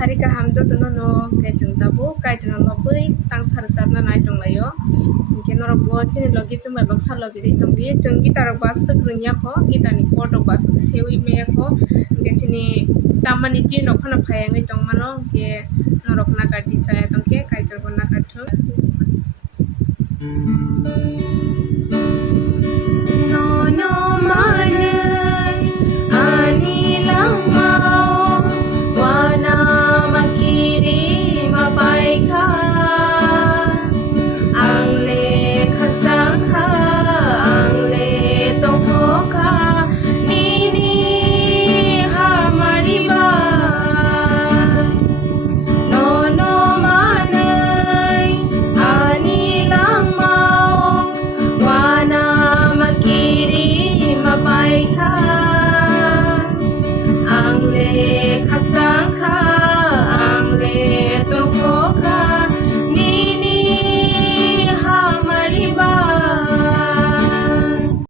Sarika hamja tono no ke jengtabo kaitor lobwi tangsa sabna nai tonglayo ke norok bo chini logi chumbai baksa logi ri tongbi chung gitar basuk rungya ko gitar ni chord basuk sewi meya ko ke chini tamani tin rok khano phayangi tongmano ke norok nakati chaya tongke kaitor bo nakathu no no